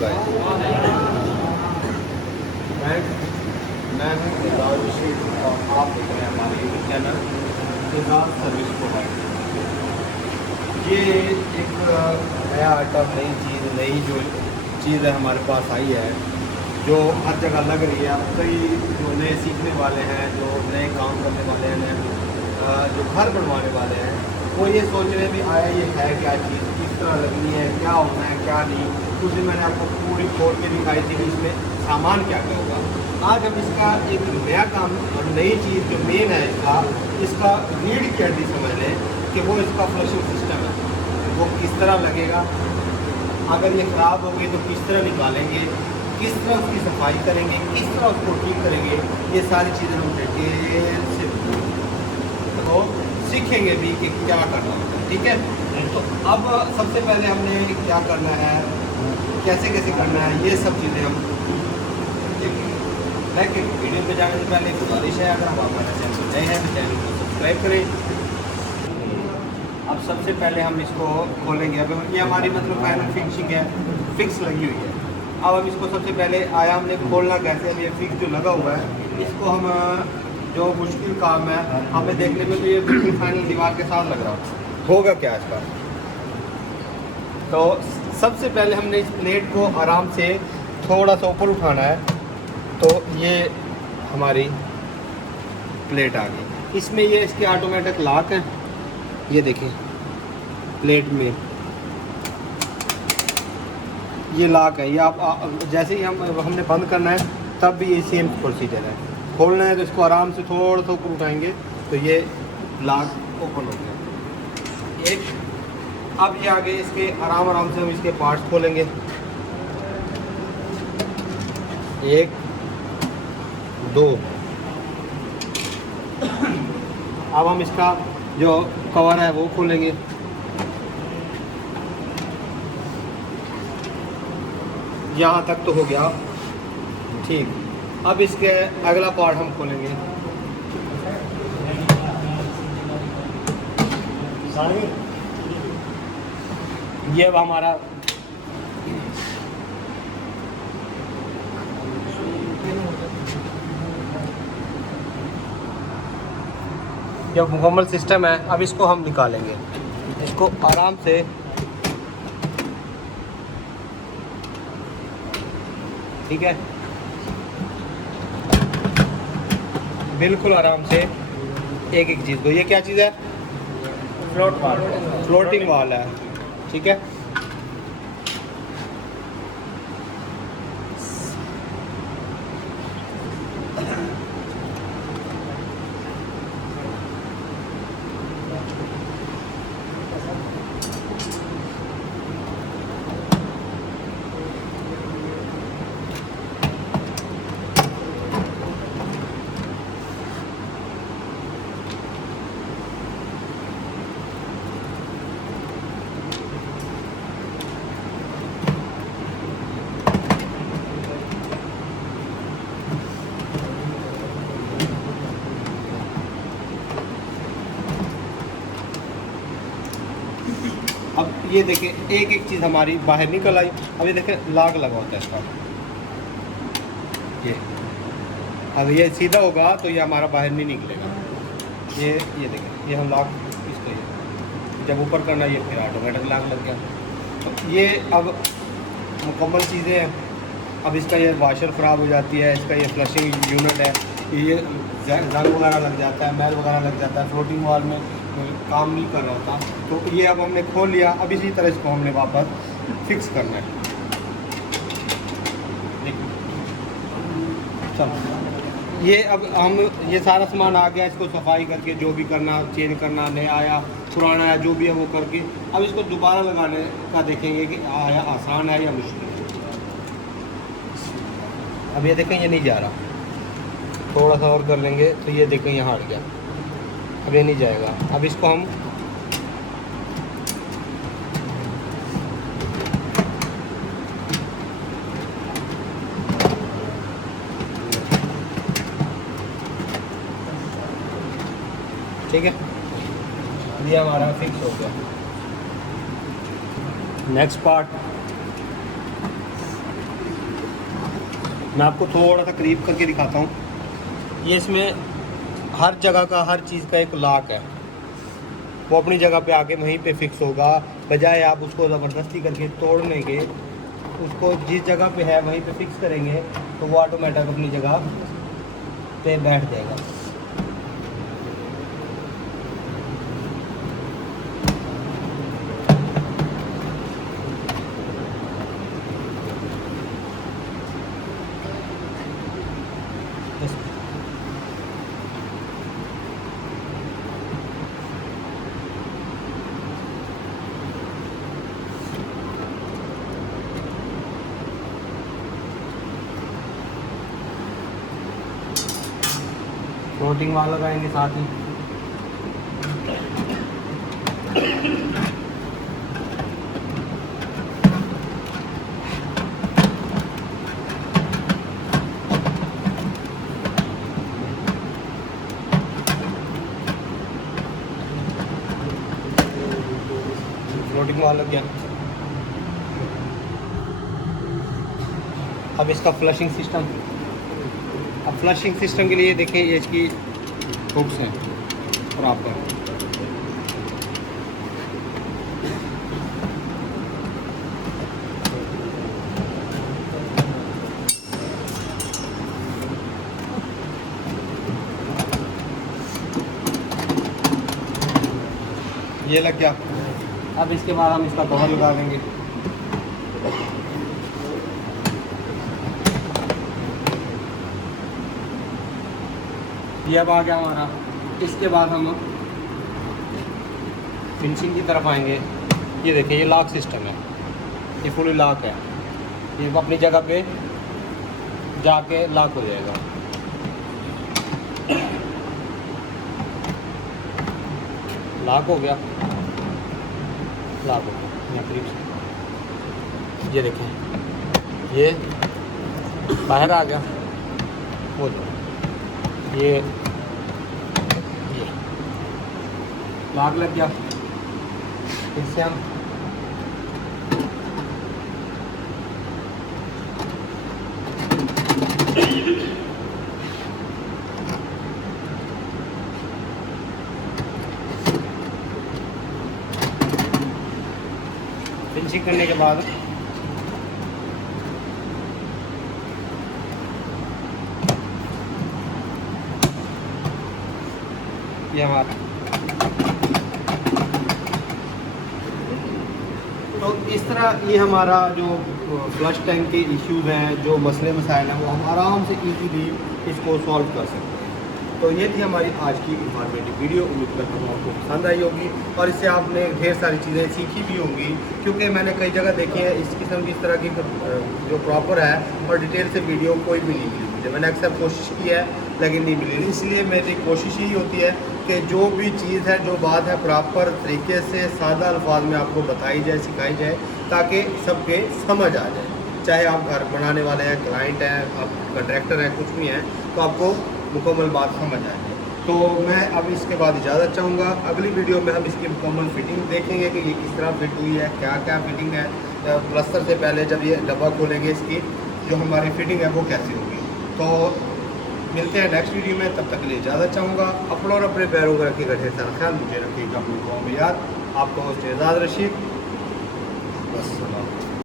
वालेकुम गाइस, मैं हूँ एजाज रशीद और आप देख रहे हैं हमारे YouTube channel Ejaz service provider. ये एक नया आइटम, नई चीज़, नई जो चीज़ है हमारे पास आई है, जो हर जगह लग रही है। अब कई जो नए सीखने वाले हैं, जो नए काम करने वाले हैं, जो घर बनवाने वाले हैं, वो ये सोच रहे हैं भी आया ये है क्या चीज़, किस तरह लगनी है, क्या होना है क्या नहीं। उस दिन मैंने आपको पूरी खोल के दिखाई थी कि इसमें सामान क्या क्या होगा। आज हम इसका एक नया काम और नई चीज़ जो मेन है इसका रीढ़ की हड्डी समझ लें कि वो इसका फ्लशिंग सिस्टम है। वो किस तरह लगेगा, अगर ये ख़राब हो गई तो किस तरह निकालेंगे, किस तरह उसकी सफाई करेंगे, किस तरह उसको ठीक करेंगे, ये सारी चीज़ें हम डिटेल से तो सीखेंगे भी कि क्या करना है। ठीक है, तो अब सबसे पहले हमने क्या करना है, कैसे कैसे करना है, ये सब चीज़ें हम देखेंगे। लेकिन वीडियो पे जाने से पहले गुजारिश है, अगर आप हमारे चैनल पर नए हैं तो चैनल को सब्सक्राइब करें। अब सबसे पहले हम इसको खोलेंगे। अब ये हमारी मतलब फाइनल फिनिशिंग है, फिक्स लगी हुई है। अब हम इसको सबसे पहले आया हमने खोलना कैसे। अब ये फिक्स जो लगा हुआ है, इसको हम जो मुश्किल काम है हमें देखने में तो ये फाइनल दीवार के साथ लग रहा होगा क्या इसका। तो सबसे पहले हमने इस प्लेट को आराम से थोड़ा सा ऊपर उठाना है। तो ये हमारी प्लेट आ गई। इसमें ये इसके ऑटोमेटिक लॉक है, ये देखिए प्लेट में ये लॉक है। ये आप जैसे ही हमने बंद करना है तब भी ये सेम प्रोसीजर है। खोलना है तो इसको आराम से थोड़ा सा ऊपर उठाएंगे तो ये लॉक ओपन हो गया। एक अब ये आगे इसके आराम से हम इसके पार्ट्स खोलेंगे। एक दो। अब हम इसका जो कवर है वो खोलेंगे। यहाँ तक तो हो गया ठीक। अब इसके अगला पार्ट हम खोलेंगे। ये अब हमारा जब मुकम्मल सिस्टम है, अब इसको हम निकालेंगे। इसको आराम से ठीक है, बिल्कुल आराम से एक एक चीज़ को। ये क्या चीज़ है? फ्लोटिंग वाल है। ठीक है, अब ये देखें एक एक चीज़ हमारी बाहर निकल आई। अब ये देखें लॉक लगा होता है इसका। ये अब ये सीधा होगा तो ये हमारा बाहर नहीं निकलेगा। ये देखें, ये हम लॉक इसको ये जब ऊपर करना ये फिर ऑटोमेटिक लॉक लग गया। तो ये अब मुकम्मल चीज़ें हैं। अब इसका ये वाशर ख़राब हो जाती है, इसका ये फ्लशिंग यूनिट है, ये जंग वगैरह लग जाता है, मैल वगैरह लग जाता है, फ्लोटिंग वॉल में काम नहीं कर रहा होता। तो ये अब हमने खोल लिया। अब इसी तरह इसको हमने वापस फिक्स करना है। चलो ये अब हम ये सारा सामान आ गया। इसको सफाई करके जो भी करना, चेंज करना, नया आया पुराना आया, जो भी है वो करके अब इसको दोबारा लगाने का देखेंगे कि आया आसान है या मुश्किल है। अब ये देखें ये नहीं जा रहा, थोड़ा सा और कर लेंगे तो ये देखें यहाँ हट गया। अब ये नहीं जाएगा। अब इसको हम ठीक है, ये हमारा फिक्स हो गया। नेक्स्ट पार्ट मैं आपको थोड़ा सा करीब करके दिखाता हूँ। ये इसमें हर जगह का, हर चीज़ का एक लॉक है, वो अपनी जगह पे आके वहीं पे फिक्स होगा, बजाय आप उसको ज़बरदस्ती करके तोड़ने के। उसको जिस जगह पे है वहीं पे फिक्स करेंगे तो वो ऑटोमेटिक अपनी जगह पे बैठ जाएगा। फ्लोटिंग वाला लगाएंगे साथ ही। फ्लोटिंग वाला लग गया। अब इसका फ्लशिंग सिस्टम। अब फ्लशिंग सिस्टम के लिए देखें, ये इसकी हुक्स हैं प्रॉपर। ये लग गया। अब इसके बाद हम इसका कवर लगा देंगे। ये अब आ गया हमारा। इसके बाद हम फिनिशिंग की तरफ आएंगे। ये देखिए, ये लॉक सिस्टम है, ये फुली लॉक है, ये अपनी जगह पे जाके लॉक हो जाएगा। लॉक हो गया, लॉक हो गया यहाँ करीब से। ये देखें, ये बाहर आ गया, वो ये लॉक लग गया। इससे हम फिनिशिंग करने के बाद ये हमारा, तो इस तरह ये हमारा जो फ्लश टैंक के इश्यूज़ हैं, जो मसले मसाइल हैं, वो हम आराम से इजीली इसको सॉल्व कर सकते हैं। तो ये थी हमारी आज की इंफॉर्मेटिव वीडियो। उम्मीद करता हूँ आपको पसंद आई होगी और इससे आपने ढेर सारी चीज़ें सीखी भी होंगी, क्योंकि मैंने कई जगह देखी है इस किस्म की, इस तरह की जो प्रॉपर है और डिटेल से वीडियो कोई भी नहीं मिली मुझे। मैंने अक्सर कोशिश की है लेकिन नहीं मिली। इसलिए मेरी कोशिश यही होती है कि जो भी चीज़ है, जो बात है, प्रॉपर तरीके से सादा अल्फाज में आपको बताई जाए, सिखाई जाए, ताकि सबके समझ आ जाए। चाहे आप घर बनाने वाले हैं, क्लाइंट हैं, आप कंट्रैक्टर हैं, कुछ भी हैं, तो आपको मुकम्मल बात समझ आए। तो मैं अब इसके बाद इजाज़त चाहूँगा। अगली वीडियो में हम इसकी मुकम्मल फिटिंग देखेंगे कि ये किस तरह फिट हुई है, क्या क्या फिटिंग है। प्लस्तर से पहले जब ये डब्बा खोलेंगे, इसकी जो हमारी फिटिंग है वो कैसी होगी। तो मिलते हैं नेक्स्ट वीडियो में, तब तक के लिए इजाज़त चाहूँगा। अपना और अपने पैरों को रखिएगा ढेर सारा ख्याल, मुझे रखिएगा अपनी दुआओं में याद। आपका होस्ट एजाज़ रशीद। बस।